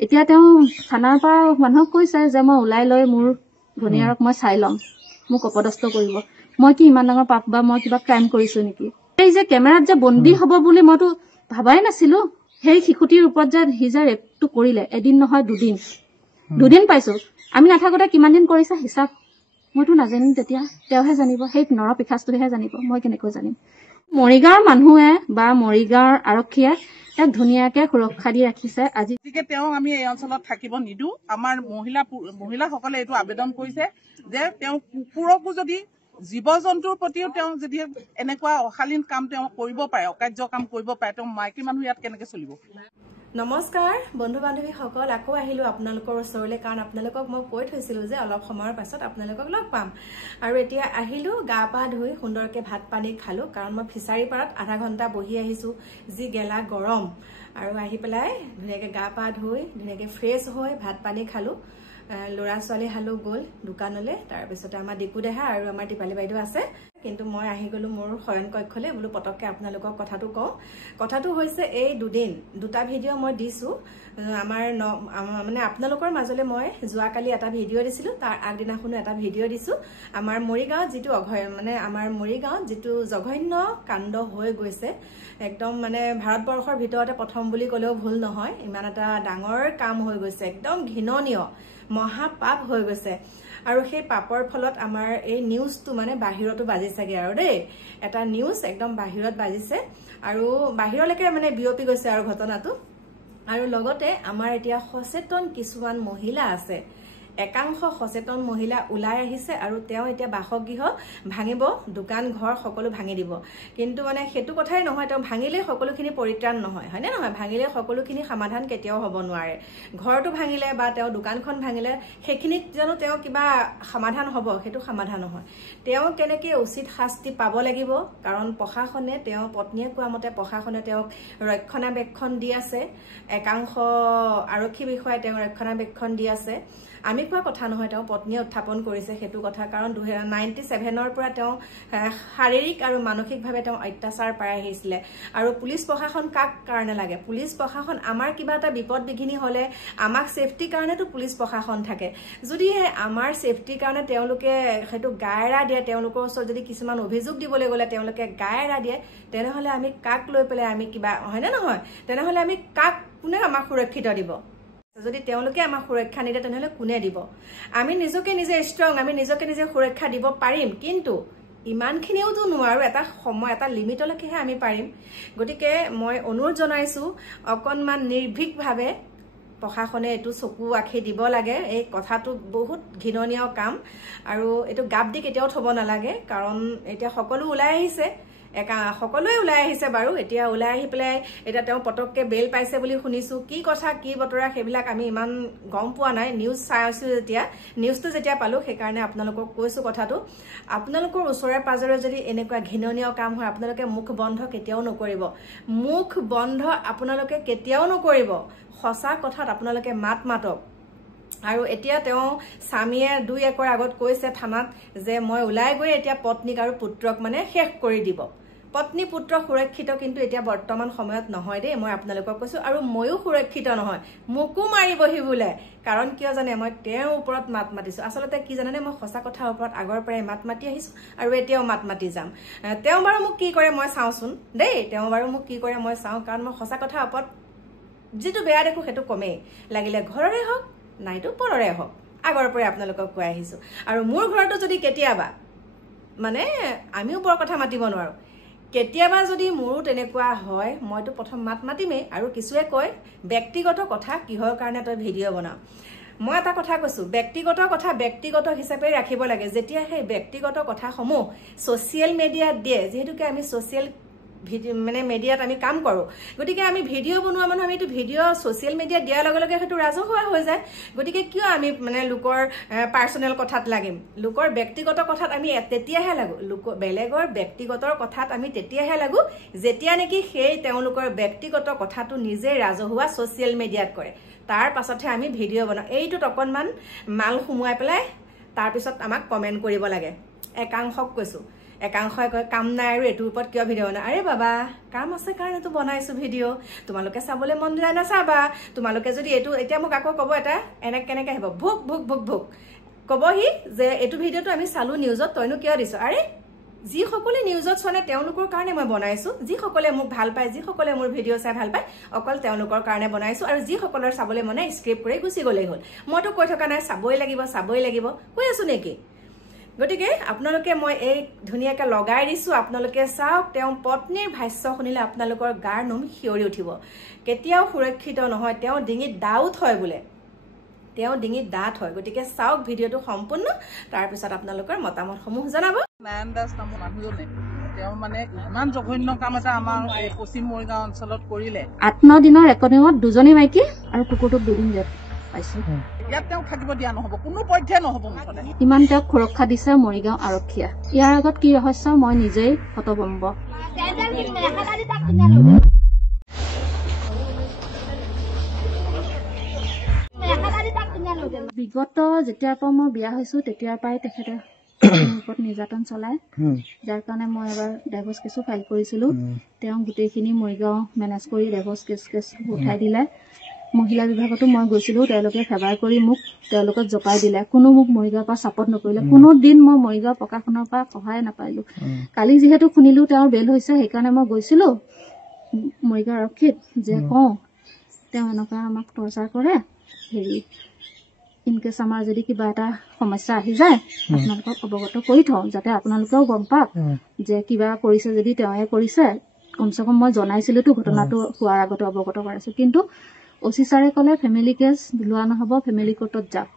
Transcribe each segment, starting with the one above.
এতিয়া তেওঁ থানাৰ পৰা মানুহক কৈছে যে মই ওলাই লৈ মোৰ ভনিয়াৰক মই চাই ল'ম, মোক অপদস্থ কৰিব। মই কি ইমান ডাঙৰ পাপ বা মই কিবা ক্ৰাইম কৰিছো নেকি? এই যে কেমেৰাত যে বন্দী হব বুলি মইতো ভাবাই নাছিলো। সেই শিশুটিৰ ওপৰত যে সি যে ৰেপটো কৰিলে, এদিন নহয় দুদিন পাইছো। আমি নাথাকোতে কিমান দিন কৰিছে হিচাপ মইতো নাজানিম। তেতিয়া তেওঁহে জানিব, সেই নৰ পিশাচটোহে জানিব, মই কেনেকৈ জানিম? মৰিগাঁৱৰ মানুহে বা মৰিগাঁৱৰ আৰক্ষীয়ে তেওঁক ধুনীয়াকে সুৰক্ষা দি ৰাখিছে। আজি তেওঁ আমি এই অঞ্চলত থাকিব নিদো। আমাৰ মহিলাসকলে এইটো আবেদন কৰিছে যে তেওঁ কুকুৰকো যদি জীৱ জন্তুৰ প্ৰতিও তেওঁ যদি এনেকুৱা অশালীন কাম তেওঁ কৰিব পাৰে, অকাৰ্য কাম কৰিব পাৰে, তেওঁ মাইকী মানুহ ইয়াত কেনেকে চলিব? নমস্কাৰ বন্ধু বান্ধৱীসকল, আকৌ আহিলোঁ আপোনালোকৰ ওচৰলৈ, কাৰণ আপোনালোকক মই কৈ থৈছিলোঁ যে অলপ সময়ৰ পাছত আপোনালোকক লগ পাম। আৰু এতিয়া আহিলোঁ, গা পা ধুই সুন্দৰকৈ ভাত পানী খালোঁ, কাৰণ মই ফিচাৰী পাৰত আধা ঘণ্টা বহি আহিছোঁ, যি গেলা গৰম। আৰু আহি পেলাই ধুনীয়াকৈ গা পা ধুই ধুনীয়াকৈ ফ্ৰেছ হৈ ভাত পানী খালোঁ। ল'ৰা ছোৱালী হালো গ'ল দোকানলৈ, তাৰপিছতে আমাৰ ডিকু দেহা আৰু আমাৰ দীপালী বাইদেউ আছে। কিন্তু মই আহি গ'লো মোৰ শয়ন কক্ষলৈ, বোলো পটককৈ আপোনালোকক কথাটো কওঁ। কথাটো হৈছে এই দুটা ভিডিঅ' মই দিছোঁ। আমাৰ মানে আপোনালোকৰ মাজলৈ মই যোৱাকালি এটা ভিডিঅ' দিছিলোঁ, তাৰ আগদিনাখনো এটা ভিডিঅ' দিছোঁ। আমাৰ মৰিগাঁৱত যিটো আমাৰ মৰিগাঁৱত যিটো জঘন্য কাণ্ড হৈ গৈছে, একদম মানে ভাৰতবৰ্ষৰ ভিতৰতে প্ৰথম বুলি ক'লেও ভুল নহয়। ইমান এটা ডাঙৰ কাম হৈ গৈছে, একদম ঘৃণনীয় মহাপাপ হৈ গৈছে। আৰু সেই পাপৰ ফলত আমাৰ এই নিউজটো মানে বাহিৰতো বাজিছেগৈ আৰু দেই। এটা নিউজ একদম বাহিৰত বাজিছে আৰু বাহিৰলৈকে মানে বিয়পি গৈছে আৰু ঘটনাটো। আৰু লগতে আমাৰ এতিয়া সচেতন কিছুমান মহিলা আছে, একাংশ সচেতন মহিলা ওলাই আহিছে আৰু তেওঁ এতিয়া বাসগৃহ ভাঙিব, দোকান ঘৰ সকলো ভাঙি দিব। কিন্তু মানে সেইটো কথাই নহয়, তেওঁ ভাঙিলে সকলোখিনি পৰিত্ৰাণ নহয়, হয়নে নহয়? ভাঙিলে সকলোখিনি সমাধান কেতিয়াও হ'ব নোৱাৰে। ঘৰটো ভাঙিলে বা তেওঁ দোকানখন ভাঙিলে সেইখিনিত জানো তেওঁ কিবা সমাধান হ'ব? সেইটো সমাধান নহয়। তেওঁ কেনেকৈ উচিত শাস্তি পাব লাগিব, কাৰণ প্ৰশাসনে, তেওঁ পত্নীয়ে কোৱা মতে প্ৰশাসনে তেওঁক ৰক্ষণাবেক্ষণ দি আছে। একাংশ আৰক্ষী বিষয়াই তেওঁক ৰক্ষণাবেক্ষণ দি আছে। আমি কোৱা কথা নহয়, তেওঁ পত্নীয়ে উত্থাপন কৰিছে সেইটো কথা। কাৰণ 97ৰ পৰা তেওঁ শাৰীৰিক আৰু মানসিকভাৱে তেওঁ অত্যাচাৰ পাই আহিছিলে। আৰু পুলিচ প্ৰশাসন কাক কাৰণে লাগে? পুলিচ প্ৰশাসন আমাৰ কিবা এটা বিপদ বিঘিনি হ'লে আমাক ছেফটিৰ কাৰণেতো পুলিচ প্ৰশাসন থাকে। যদিহে আমাৰ ছেফটিৰ কাৰণে তেওঁলোকে সেইটো গায়েৰা দিয়ে, তেওঁলোকৰ ওচৰত যদি কিছুমান অভিযোগ দিবলৈ গ'লে তেওঁলোকে গায়েৰা দিয়ে, তেনেহ'লে আমি কাক লৈ পেলাই আমি কিবা, হয়নে নহয়? তেনেহ'লে আমি কোনে আমাক সুৰক্ষিত দিব? যদি তেওঁলোকে আমাক সুৰক্ষা নিদিয়ে তেনেহ'লে কোনে দিব? আমি নিজকে নিজে ষ্ট্ৰং, আমি নিজকে নিজে সুৰক্ষা দিব পাৰিম, কিন্তু ইমানখিনিওতো নোৱাৰো। এটা সময়, এটা লিমিটলৈকেহে আমি পাৰিম। গতিকে মই অনুৰোধ জনাইছোঁ, অকণমান নিৰ্ভীকভাৱে প্ৰশাসনে এইটো চকু আখি দিব লাগে। এই কথাটো বহুত ঘৃণনীয় কাম আৰু এইটো গাপ দি কেতিয়াও থ'ব নালাগে। কাৰণ এতিয়া সকলো ওলাই আহিছে, সকলোৱে ওলাই আহিছে বাৰু। এতিয়া ওলাই আহি পেলাই এতিয়া তেওঁ পটককৈ বেল পাইছে বুলি শুনিছোঁ। কি কথা কি বতৰা সেইবিলাক আমি ইমান গম পোৱা নাই। নিউজ চাই আছোঁ নিউজটো যেতিয়া পালোঁ, সেইকাৰণে আপোনালোকক কৈছোঁ কথাটো। আপোনালোকৰ ওচৰে পাজৰে যদি এনেকুৱা ঘৃণনীয় কাম হয়, আপোনালোকে মুখ বন্ধ কেতিয়াও নকৰিব। মুখ বন্ধ আপোনালোকে কেতিয়াও নকৰিব। সঁচা কথাত আপোনালোকে মাতক। আৰু এতিয়া তেওঁ স্বামীয়ে 2-1ৰ আগত কৈছে থানাত যে মই ওলাই গৈ এতিয়া পত্নীক আৰু পুত্ৰক মানে শেষ কৰি দিব। পত্নী পুত্ৰ সুৰক্ষিত কিন্তু এতিয়া বৰ্তমান সময়ত নহয় দেই, মই আপোনালোকক কৈছোঁ। আৰু ময়ো সুৰক্ষিত নহয়, মোকো মাৰিবহি বোলে। কাৰণ কিয় জানে? মই তেওঁৰ ওপৰত মাত মাতিছোঁ। আচলতে কি জানেনে, মই সঁচা কথাৰ ওপৰত আগৰ পৰাই মাত মাতি আহিছোঁ আৰু এতিয়াও মাত মাতি যাম। তেওঁ বাৰু মোক কি কৰে মই চাওঁচোন দেই, তেওঁ বাৰু মোক কি কৰে মই চাওঁ। কাৰণ মই সঁচা কথাৰ ওপৰত যিটো বেয়া দেখোঁ সেইটো কমেই, লাগিলে ঘৰৰে হওক নাইতো পৰৰে হওক, আগৰ পৰাই আপোনালোকক কৈ আহিছোঁ। আৰু মোৰ ঘৰতো যদি কেতিয়াবা, মানে আমিও বৰ কথা মাতিব নোৱাৰোঁ, কেতিয়াবা যদি মোৰো তেনেকুৱা হয়, মইতো প্ৰথম মাত মাতিমেই। আৰু কিছুৱে কয় ব্যক্তিগত কথা কিহৰ কাৰণে তই ভিডিঅ' বনাও। মই এটা কথা কৈছোঁ, ব্যক্তিগত কথা ব্যক্তিগত হিচাপে ৰাখিব লাগে। যেতিয়া সেই ব্যক্তিগত কথাসমূহ ছ'চিয়েল মিডিয়াত দিয়ে, যিহেতুকে আমি ছ'চিয়েল মিডিয়াত আমি কাম কৰোঁ, গতিকে আমি ভিডিঅ' বনোৱা মানুহ, আমি এইটো ভিডিঅ' ছ'চিয়েল মিডিয়াত দিয়াৰ লগে লগে সেইটো ৰাজহুৱা হৈ যায়। গতিকে কিয় আমি মানে লোকৰ পাৰ্চনেল কথাত লাগিম? লোকৰ ব্যক্তিগত কথাত আমি তেতিয়াহে লাগো, বেলেগৰ ব্যক্তিগতৰ কথাত আমি তেতিয়াহে লাগো যেতিয়া নেকি সেই তেওঁলোকৰ ব্যক্তিগত কথাটো নিজে ৰাজহুৱা ছ'চিয়েল মিডিয়াত কৰে। তাৰ পাছতহে আমি ভিডিঅ' বনাওঁ। এইটোত অকণমান মাল সোমোৱাই পেলাই তাৰপিছত আমাক কমেণ্ট কৰিব লাগে। একাংশক কৈছোঁ, একাংশই কয় কাম নাই আৰু এইটোৰ ওপৰত কিয় ভিডিঅ' বনাই আৰে বাবা কাম আছে কাৰণেতো বনাইছো ভিডিঅ' তোমালোকে চাবলৈ মন যায় নাচাবা তোমালোকে যদি এইটো এতিয়া মোক আকৌ ক'ব এটা কেনেকে আহিব ভুক ভুক ভুক ভুক ক'বহি যে এইটো ভিডিঅ'টো আমি চালো নিউজত তইনো কিয় দিছ আৰে যিসকলে নিউজত চলে তেওঁলোকৰ কাৰণে মই বনাইছো যিসকলে মোক ভাল পায় যিসকলে মোৰ ভিডিঅ' চাই ভাল পায় অকল তেওঁলোকৰ কাৰণে বনাইছো আৰু যিসকলৰ চাবলৈ মনে স্ক্ৰিপ্ট কৰি গুচি গ'লেই হ'ল মইতো কৈ থকা নাই চাবই লাগিব কৈ আছো নেকি গতিকে আপোনালোকে মই এই ধুনীয়াকৈ লগাই দিছো আপোনালোকে চাওক তেওঁ পত্নীৰ ভাষ্য শুনিলে আপোনালোকৰ গাৰ নোম শিয়ৰি উঠিব কেতিয়াও সুৰক্ষিত নহয় তেওঁ ডিঙিত দাউত হয় বোলে তেওঁ ডিঙিত দাঁত হয় গতিকে চাওক ভিডিঅ'টো সম্পূৰ্ণ তাৰপিছত আপোনালোকৰ মতামতসমূহ জনাব নাৰায়ণ দাস নামৰ মানুহজনে তেওঁ মানে ইমান জঘন্য কাম এটা আমাৰ এই পশ্চিম মৰিগাঁও অঞ্চলত কৰিলে 8 দিনৰ ৰেকৰ্ডিঙত দুজনী মাইকী আৰু কুকুৰটোক 2 দিন জেল পাইছো ইয়াত তেওঁ থাকিব দিয়া নহ'ব কোনো পধ্যে নহ'ব মুঠতে ইমান তেওঁক সুৰক্ষা দিছে মৰিগাঁও আৰক্ষীয়ে ইয়াৰ আগত কি ৰহস্য মই নিজেই হতভম্ব বিগত যেতিয়াৰ পৰা মই বিয়া হৈছো তেতিয়াৰ পৰাই তেখেতে ওপৰত নিৰ্যাতন চলাই যাৰ কাৰণে মই এবাৰ ডাইভৰ্চ কেছো ফাইল কৰিছিলো তেওঁ গোটেইখিনি মৰিগাঁও মেনেজ কৰি ডাইভৰ্চ কেছ উঠাই দিলে মহিলা বিভাগতো মই গৈছিলো তেওঁলোকে ফেভাৰ কৰি মোক তেওঁলোকক জপাই দিলে কোনো মোক মৰিগাঁৱৰ পৰা ছাপৰ্ট নকৰিলে কোনো দিন মই মৰিগাঁও প্ৰশাসনৰ পৰা সহায় নাপাইলো কালি যিহেতু শুনিলো তেওঁৰ বেল হৈছে সেইকাৰণে মই গৈছিলো মৰিগাঁও আৰক্ষীত যে কওঁ তেওঁ এনেকুৱা আমাক টৰ্চাৰ কৰে হেৰি ইনকেছ আমাৰ যদি কিবা এটা সমস্যা আহি যায় আপোনালোকক অৱগত কৰি থওঁ যাতে আপোনালোকেও গম পাওক যে কিবা কৰিছে যদি তেওঁৱে কৰিছে কমচে কম মই জনাইছিলোতো ঘটনাটো হোৱাৰ আগতে অৱগত কৰাইছো কিন্তু অচি ছাৰে ক'লে ফেমিলি কেছ লোৱা নহ'ব ফেমিলি কোৰ্টত যাওক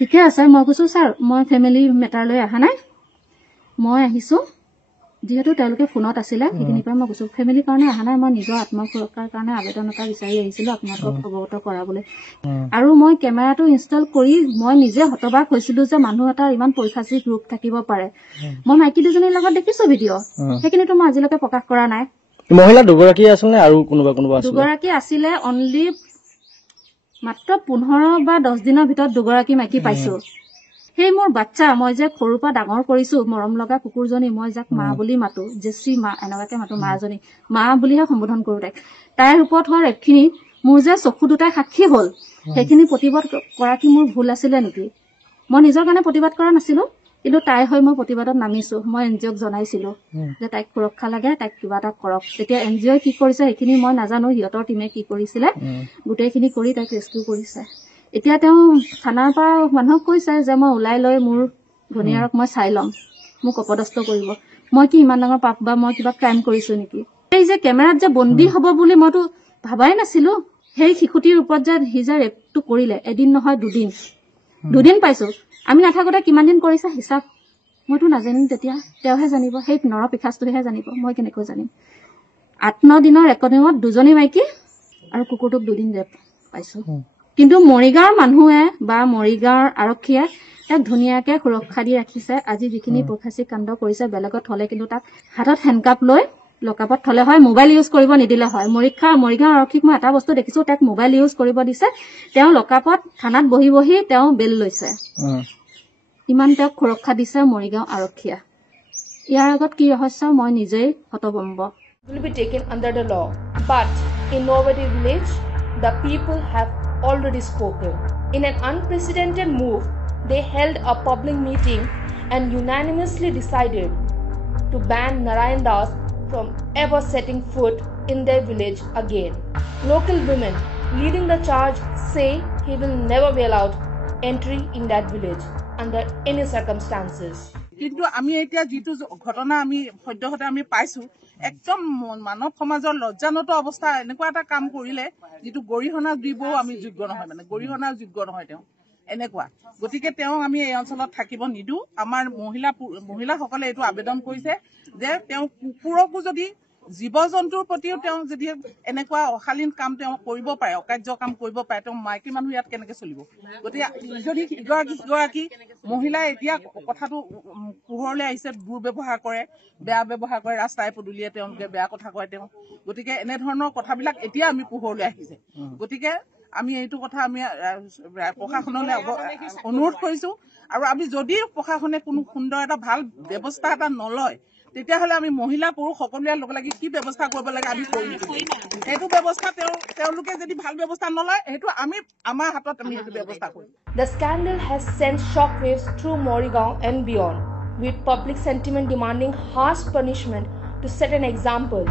ঠিকে আছে মই কৈছো ছাৰ মই ফেমিলি মেটাৰ লৈ অহা নাই মই আহিছো যিহেতু তেওঁলোকে ফোনত আছিলে সেইখিনিৰ পৰা মই কৈছো ফেমিলিৰ কাৰণে অহা নাই মই নিজৰ আত্মসুৰক্ষাৰ কাৰণে আবেদন এটা বিচাৰি আহিছিলো আপোনালোকক অৱগত কৰাবলৈ আৰু মই কেমেৰাটো ইনষ্টল কৰি মই নিজে হতবাক হৈছিলো যে মানুহ এটাৰ ইমান পৈশাচিক ৰূপ থাকিব পাৰে মই মাইকী দুজনীৰ লগত দেখিছো ভিডিঅ' সেইখিনিতো মই আজিলৈকে প্ৰকাশ কৰা নাই মহিলা দুগৰাকী আছিল নে আৰু কোনোবা আছিল দুগৰাকী আছিলে অনলি মাত্ৰ 15 বা 10 দিনৰ ভিতৰত দুগৰাকী মাইকী পাইছো সেই মোৰ বাচ্চা মই যে সৰুৰ পৰা ডাঙৰ কৰিছো মৰম লগা কুকুৰজনী মই যাক মা বুলি মাতো জেচি মা এনেকুৱাকে মাতো মাজনী মা বুলিহে সম্বোধন কৰো তাইৰ ওপৰত হোৱা ৰেপখিনি মোৰ যে চকু দুটাই সাক্ষী হল সেইখিনি প্ৰতিবাদ কৰা কি মোৰ ভুল আছিলে নেকি মই নিজৰ কাৰণে প্ৰতিবাদ কৰা নাছিলো কিন্তু তাই হৈ মই প্ৰতিবাদত নামিছো মই এনজিঅ'ক জনাইছিলো যে তাইক সুৰক্ষা লাগে তাইক কিবা এটা কৰক তেতিয়া এনজিঅ'ই কি কৰিছে সেইখিনি মই নাজানো সিহঁতৰ টিমে কি কৰিছিলে গোটেইখিনি কৰি তাইক ৰেস্কিউ কৰিছে এতিয়া তেওঁ থানাৰ পৰা মানুহক কৈছে যে মই ওলাই লৈ মোৰ ভনীয়াৰক মই চাই ল'ম মোক অপদস্থ কৰিব মই কি ইমান ডাঙৰ পাপ বা মই কিবা ক্ৰাইম কৰিছো নেকি এই যে কেমেৰাত যে বন্দী হ'ব বুলি মইতো ভাবাই নাছিলো সেই শিশুটিৰ ওপৰত যে সি যে ৰেপটো কৰিলে এদিন নহয় দুদিন পাইছো আমি নাথাকোতে কিমান দিন কৰিছে হিচাপ মইতো নাজানিম তেতিয়া তেওঁহে জানিব সেই নৰপিশাচটোহে জানিব মই কেনেকৈ জানিম 8 দিনৰ ৰেকৰ্ডিঙত দুজনী মাইকী আৰু কুকুৰটোক 2 দিন ৰেপ পাইছো কিন্তু মৰিগাঁৱৰ মানুহে বা মৰিগাঁৱৰ আৰক্ষীয়ে তাক ধুনীয়াকে সুৰক্ষা দি ৰাখিছে আজি যিখিনি পৈশাচিক কাণ্ড কৰিছে বেলেগত থলে কিন্তু তাক হাতত হেণ্ডকাপ লৈ লকাপত থলে হয় মোবাইল ইউজ কৰিব নিদিলে হয় মৰিগাঁও আৰক্ষীক মই এটা বস্তু দেখিছো তাক মোবাইল ইউজ কৰিব দিছে তেওঁ লকাপত থানাত বহি তেওঁ বেল লৈছে ইমান তেওঁক সুৰক্ষা দিছে মৰিগাঁও আৰক্ষীয়ে ইয়াৰ আগত কি ৰহস্য মই নিজেই হতভম্ব will be taken under the law but in Novati village the people have already spoken in an unprecedented move they held a public meeting and unanimously decided to ban Narayan Das from ever setting foot in their village again. Local women leading the charge say he will never be allowed entry in that village under any circumstances. কিন্তু আমি এতিয়া যিটো ঘটনা আমি সদ্যহতে আমি পাইছো একদম মানৱ সমাজৰ লজ্জানত অৱস্থা এনেকুৱা এটা কাম কৰিলে যিটো গৰিহণা দিবও আমি যোগ্য নহয় মানে গৰিহণাৰ যোগ্য নহয় তেওঁ এনেকুৱা গতিকে তেওঁ আমি এই অঞ্চলত থাকিব নিদো আমাৰ মহিলাসকলে এইটো আবেদন কৰিছে যে তেওঁ কুকুৰকো যদি জীৱ জন্তুৰ প্ৰতিও তেওঁ যদি এনেকুৱা অশালীন কাম তেওঁ কৰিব পাৰে অকাৰ্য কাম কৰিব পাৰে তেওঁ মাইকী মানুহ ইয়াত কেনেকে চলিব গতিকে যদি ইগৰাকী মহিলাই এতিয়া কথাটো পোহৰলৈ আহিছে দুৰ্ব্যৱহাৰ কৰে বেয়া ব্যৱহাৰ কৰে ৰাস্তাই পদূলিয়ে তেওঁলোকে বেয়া কথা কয় তেওঁ গতিকে এনেধৰণৰ কথাবিলাক এতিয়া আমি পোহৰলৈ আহিছে গতিকে আমি এইটো কথা আমি প্ৰশাসনলৈ অনুৰোধ কৰিছো আৰু আমি যদি প্ৰশাসনে কোনো সুন্দৰ এটা ভাল ব্যৱস্থা এটা নলয় তেতিয়াহ'লে আমি মহিলা পুৰুষ সকলোৱে লগ লাগি কি ব্যৱস্থা কৰিব লাগে আমি কৰিম সেইটো ব্যৱস্থা তেওঁলোকে যদি ভাল ব্যৱস্থা নলয় সেইটো আমি আমাৰ হাতত আমি সেইটো ব্যৱস্থা কৰিম The scandal has sent shockwaves through Morigaon and beyond, with public sentiment demanding harsh punishment to set an example